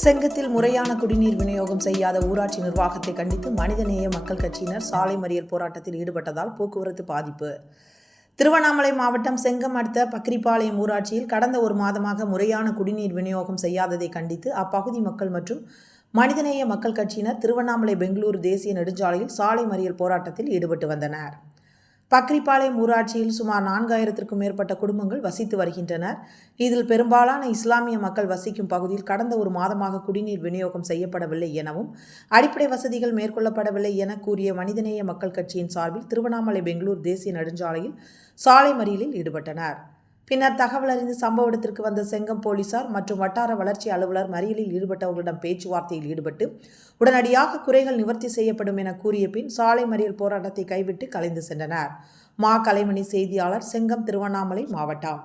செங்கத்தில் முறையான குடிநீர் விநியோகம் செய்யாத ஊராட்சி நிர்வாகத்தை கண்டித்து மனிதநேய மக்கள் கட்சியினர் சாலை மறியல் போராட்டத்தில் ஈடுபட்டதால் போக்குவரத்து பாதிப்பு. திருவண்ணாமலை மாவட்டம் செங்கம் அடுத்த பக்ரிபாளையம் ஊராட்சியில் கடந்த ஒரு மாதமாக முறையான குடிநீர் விநியோகம் செய்யாததை கண்டித்து அப்பகுதி மக்கள் மற்றும் மனிதநேய மக்கள் கட்சியினர் திருவண்ணாமலை பெங்களூரு தேசிய நெடுஞ்சாலையில் சாலை மறியல் போராட்டத்தில் ஈடுபட்டு வந்தனர். பக்ரிபாளையம் ஊராட்சியில் சுமார் நான்காயிரத்திற்கும் மேற்பட்ட குடும்பங்கள் வசித்து வருகின்றனர். இதில் பெரும்பாலான இஸ்லாமிய மக்கள் வசிக்கும் பகுதியில் கடந்த ஒரு மாதமாக குடிநீர் விநியோகம் செய்யப்படவில்லை எனவும் அடிப்படை வசதிகள் மேற்கொள்ளப்படவில்லை என கூறிய மனிதநேய மக்கள் கட்சியின் சார்பில் திருவண்ணாமலை பெங்களூர் தேசிய நெடுஞ்சாலையில் சாலை மறியலில் ஈடுபட்டனர். பின்னர் தகவல் அறிந்து சம்பவ இடத்திற்கு வந்த செங்கம் போலீசார் மற்றும் வட்டார வளர்ச்சி அலுவலர் மறியலில் ஈடுபட்டவர்களிடம் பேச்சுவார்த்தையில் ஈடுபட்டு உடனடியாக குறைகள் நிவர்த்தி செய்யப்படும் என கூறிய பின் சாலை மறியல் போராட்டத்தை கைவிட்டு கலைந்து சென்றனர். மா கலைமணி செய்தியாளர் செங்கம் திருவண்ணாமலை மாவட்டம்.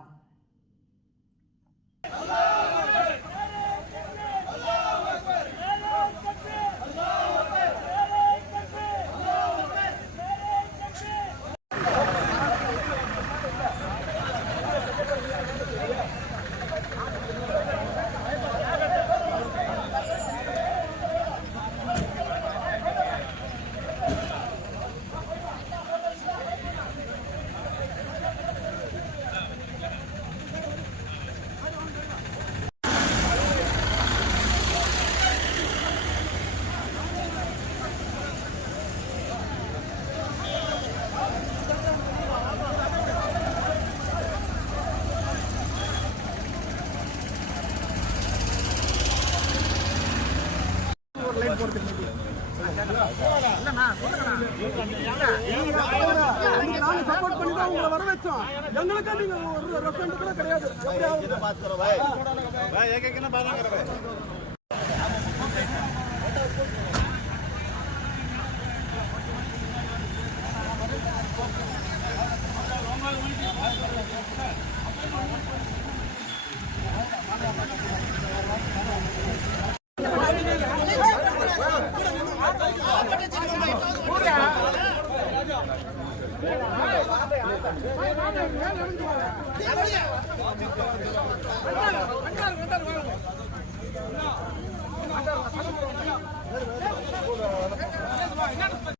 நீங்க சப்போர்ட் பண்ணி தான் உங்களை வர வச்சோம் எங்களுக்கா நீங்க ஒரு ரெஃபரண்ட் கூட கிடையாது எப்படியாவது என்ன